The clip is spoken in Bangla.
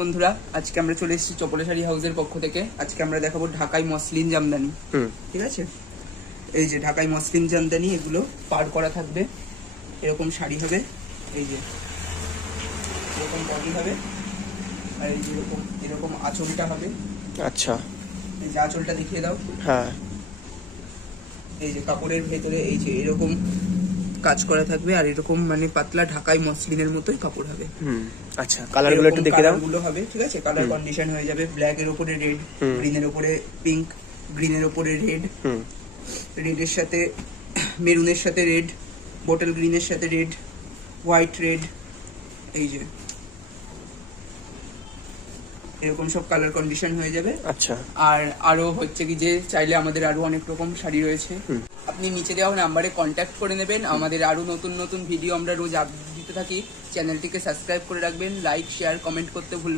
বন্ধুরা, আজকে আমরা চলে এসেছি চপলা শাড়ি হাউসের পক্ষ থেকে। আজকে আমরা দেখাবো ঢাকাই মসলিন জামদানি। ঠিক আছে, এই যে ঢাকাই মসলিন জামদানি, এগুলো পার করা থাকবে, এরকম শাড়ি হবে, এই যে এরকম বডি হবে, আর এই যে এরকম এরকম আঁচলটা হবে। আচ্ছা, এই যে আঁচলটা দেখিয়ে দাও। হ্যাঁ, এই যে কাপড়ের ভেতরে এই যে এরকম কাজ করা থাকবে, আর এরকম মানে পাতলা ঢাকাই মসলিনের মতোই কাপড় হবে। আচ্ছা, কালারগুলো একটু দেখে দাও। কালারগুলো হবে, ঠিক আছে, কালার কন্ডিশন হয়ে যাবে। ব্ল্যাক এর উপরে রেড, গ্রিনের উপরে পিঙ্ক, গ্রিনের উপরে রেড, রেডের সাথে মেরুনের সাথে রেড, বটল গ্রিনের সাথে রেড, হোয়াইট রেড, এই যে এরকম সব কালার কন্ডিশন হয়ে যাবে। আচ্ছা, আর আরো হচ্ছে কি যে চাইলে আমাদের আরো অনেক রকম শাড়ি রয়েছে, আপনি নিচে দেওয়া নাম্বারে কন্ট্যাক্ট করে নেবেন। আমাদের আরো নতুন নতুন ভিডিও আমরা রোজ আপডেট দিতে থাকি। চ্যানেলটিকে সাবস্ক্রাইব করে রাখবেন, লাইক শেয়ার কমেন্ট করতে ভুলবেন